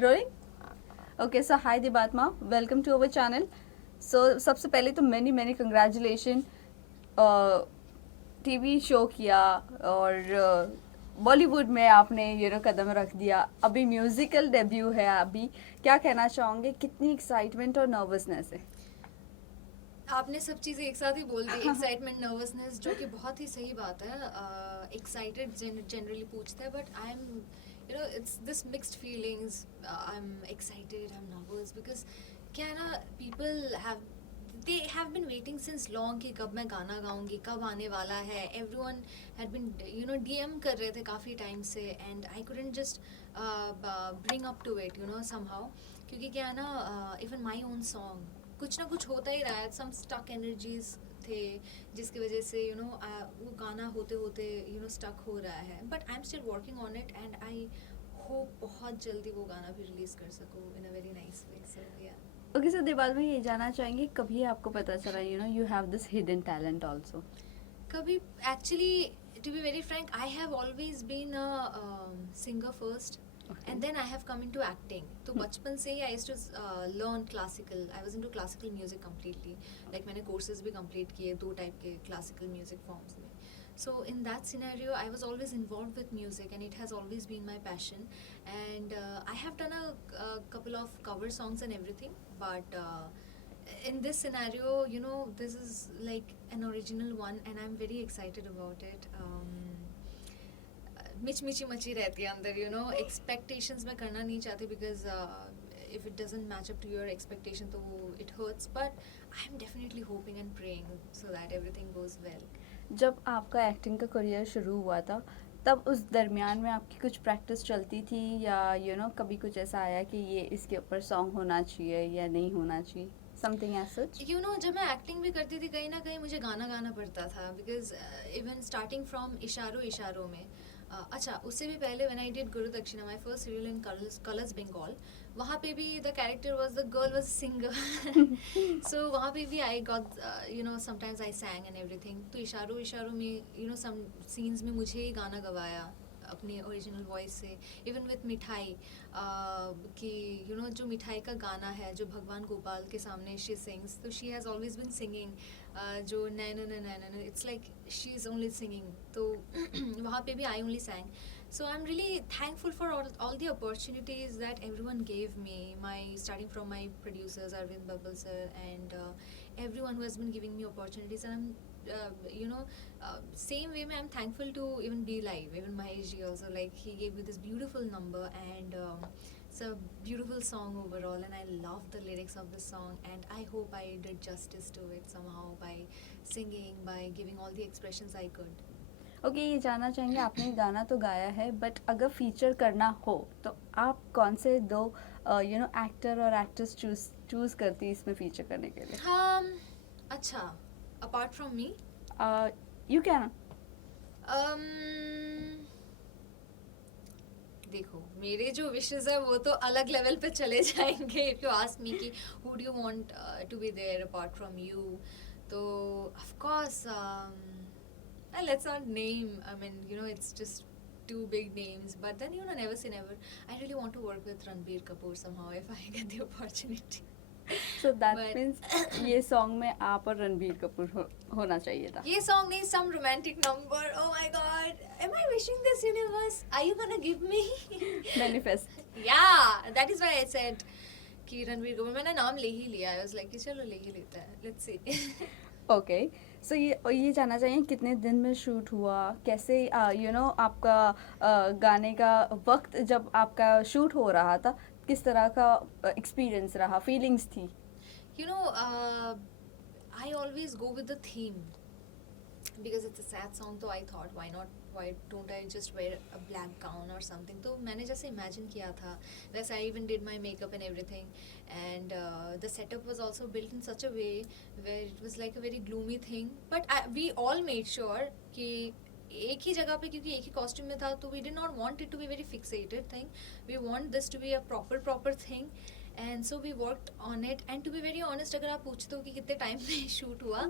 Rolling? Okay, so hi Dibatma, welcome to our channel. So सबसे पहले तो many congratulations. TV show किया और बॉलीवुड में आपने कदम रख दिया. अभी म्यूजिकल डेब्यू है. अभी क्या कहना चाहोगे, कितनी एक्साइटमेंट और नर्वसनेस है? आपने सब चीज़ें एक साथ ही बोल दी. एक्साइटमेंट, नर्वसनेस, जो कि बहुत ही सही बात है. एक्साइटेड जनरली पूछते हैं, but I M it's this mixed feelings. I am excited, I am nervous, because क्या है ना, people have they have been waiting since long कि कब मैं गाना गाऊंगी, कब आने वाला है. एवरीवन हैड बिन डीएम कर रहे थे काफ़ी टाइम से, and I couldn't just bring up to it somehow. क्योंकि क्या है ना, इवन माई ओन सॉन्ग कुछ ना कुछ होता ही रहा है. सम स्टक एनर्जीज थे जिसकी वजह से वो गाना होते होते स्टक हो रहा है. But I am still working on it, and I hope बहुत जल्दी वो गाना भी रिलीज कर सकूँ इन अ वेरी नाइस वे. सो या. ओके, सो दिबाल में ये जानना चाहेंगे, कभी आपको पता चला you have this hidden talent also? कभी actually, to be very frank, I have always been a singer first, and then I have come into acting. तो बचपन से ही I used to learn classical. I was into classical music completely. Like मैंने courses भी complete किए 2 type के classical music forms में. So in that scenario, I was always involved with music, and it has always been my passion. And I have done a couple of cover songs and everything, but in this scenario, this is like an original one, and I'm very excited about it. मिची मची रहती है अंदर. एक्सपेक्टेशंस मैं करना नहीं चाहती, because if it doesn't match up to your expectation तो it hurts. But I am definitely hoping and praying so that everything goes well. जब आपका एक्टिंग का करियर शुरू हुआ था, तब उस दरमियान में आपकी कुछ प्रैक्टिस चलती थी, या कभी कुछ ऐसा आया कि ये इसके ऊपर सॉन्ग होना चाहिए या नहीं होना चाहिए, समथिंग एज सच? जब मैं एक्टिंग भी करती थी, कहीं ना कहीं मुझे गाना गाना पड़ता था, बिकॉज इवन स्टार्टिंग फ्रॉम इशारों में. अच्छा, उससे भी पहले when I did Guru Dakshina, my first serial in Colors Bengal, वहाँ पे भी the character was the girl was singer. So वहाँ पे भी I got sometimes I sang and everything. तो इशारों में सम सीन्स में मुझे ही गाना गवाया अपने ओरिजिनल वॉइस से. इवन विथ मिठाई, कि जो मिठाई का गाना है, जो भगवान गोपाल के सामने शी सिंग्स, तो she has always been singing जो नैनो, it's like she is only singing. तो वहाँ पे भी I only sang. So I'm really thankful for all the opportunities that everyone gave me, starting from my producers Arvind Babal sir, and everyone who has been giving me opportunities. And I'm same way I'm thankful to even Be Live, even Mahesh ji also. Like, he gave me this beautiful number, and it's a beautiful song overall, and I love the lyrics of the song, and I hope I did justice to it somehow by singing, by giving all the expressions I could. Okay, ये जानना चाहेंगे, आपने गाना तो गाया है, बट अगर फीचर करना हो तो आप कौन से 2 एक्टर और एक्ट्रेस चूज करती इसमें फीचर करने के लिए? अच्छा, apart from me, you can. देखो, मेरे जो विशेस है वो तो अलग लेवल पे चले जाएंगे. इफ यू आस्क मी कि who do you want to be there apart from you, तो of course let's not name. I mean, it's just 2 big names. But then, never say never. I really want to work with Ranbir Kapoor somehow if I get the opportunity. So that means ये सॉन्ग में आप और रणबीर कपूर होना चाहिए था. ये song needs some romantic number. Oh my God, am I wishing this universe? Are you gonna give me? Manifest. Yeah, that is why I said कि रणबीर कपूर. मैंने नाम ले ही लिया. I was like कि चलो ले ही लेता है. Let's see. ओके, सो ये जानना चाहिए, कितने दिन में शूट हुआ, कैसे आपका गाने का वक्त जब आपका शूट हो रहा था, किस तरह का एक्सपीरियंस रहा, फीलिंग्स थी? I always go with the theme, because it's a sad song, so I thought why don't I just wear a black gown or something. तो मैंने जैसे imagine किया था, thus I even did my makeup and everything, and the setup was also built in such a way where it was like a very gloomy thing, but we all made sure कि एक ही जगह पे, क्योंकि एक ही कॉस्ट्यूम में था, तो we did not want it to be very fixated thing. We want this to be a proper thing, and so we worked on it. And to be very honest, अगर आप पूछते हो कि कितने टाइम में शूट हुआ,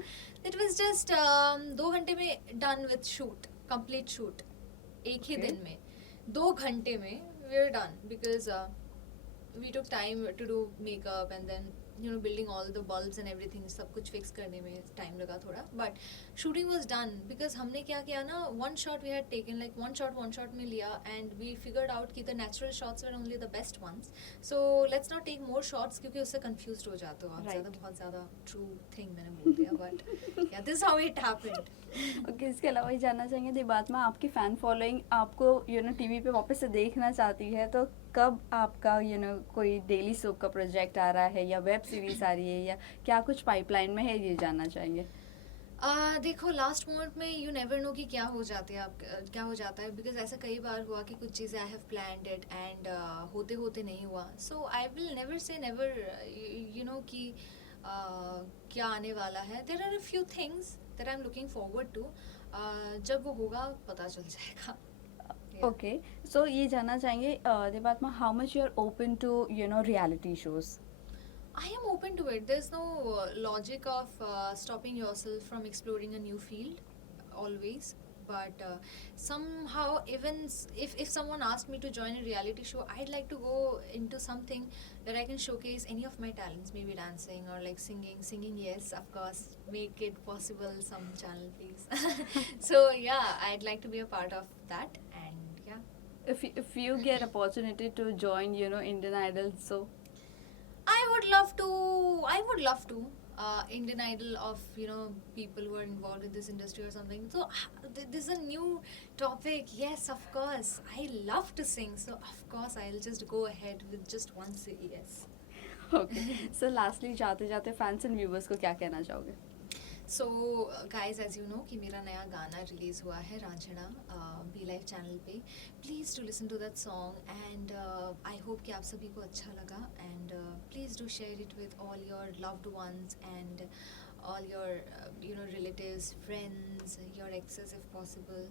it was just 2 घंटे में done with shoot, complete shoot. एक ही दिन में 2 घंटे में we were done, because we took time to do makeup and then building all the bulbs and everything, सब कुछ fix करने में time लगा थोड़ा, but shooting was done because हमने क्या किया ना, one shot we had taken, like one shot में लिया, and we figured out कि the natural shots were only the best ones, so let's not take more shots क्योंकि उससे confused हो जाते हो आप Right. ज़्यादा, बहुत ज़्यादा true thing मैंने बोल दिया, but yeah, this is how it happened. Okay, इसके अलावा ये जानना चाहेंगे दिबात में आपकी फ़ैन फॉलोइंग आपको टीवी पे वापस से देखना चाहती है, तो कब आपका कोई डेली सोप का प्रोजेक्ट आ रहा है या वेब सीरीज आ रही है या क्या कुछ पाइपलाइन में है, ये जानना चाहेंगे. देखो लास्ट मोमेंट में यू नेवर नो कि क्या हो जाते हैं आप, क्या हो जाता है, बिकॉज ऐसा कई बार हुआ कि कुछ चीज़ें I have planned it and होते होते नहीं हुआ, so I will never say never कि क्या आने वाला है. There are a few things that I am looking forward to, जब वो होगा पता चल जाएगा. Yeah. ओके, सो ये जानना चाहेंगे दिबात में how much you are open to reality shows. I am open to it. There's no logic of stopping yourself from exploring a new field, always. But somehow, even if someone asked me to join a reality show, I'd like to go into something where I can showcase any of my talents, maybe dancing or like singing. Singing, yes, of course, make it possible. Some channel, please. So yeah, I'd like to be a part of that, and yeah. If you get opportunity to join Indian Idol, so I would love to. Indian Idol of people who are involved in this industry or something. So this is a new topic. Yes, of course. I love to sing. So of course I'll just go ahead with just one say yes. Okay, सो लास्टली जाते जाते fans and viewers को क्या कहना चाहोगे. So guys, as you know कि मेरा नया गाना रिलीज़ हुआ है रांझना बी लाइव चैनल पे. Please do listen to that song and I hope कि आप सभी को अच्छा लगा, and please do share it with all your loved ones and all your relatives, friends, your exes if possible,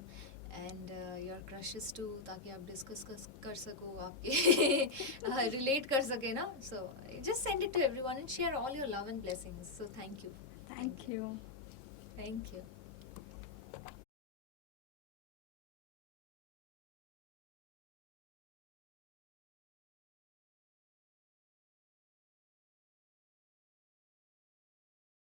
and your crushes too, ताकि आप डिस्कस कर सको, आपके रिलेट कर सके ना. So just send it to everyone and share all your love and blessings. So thank you. Thank you. Thank you.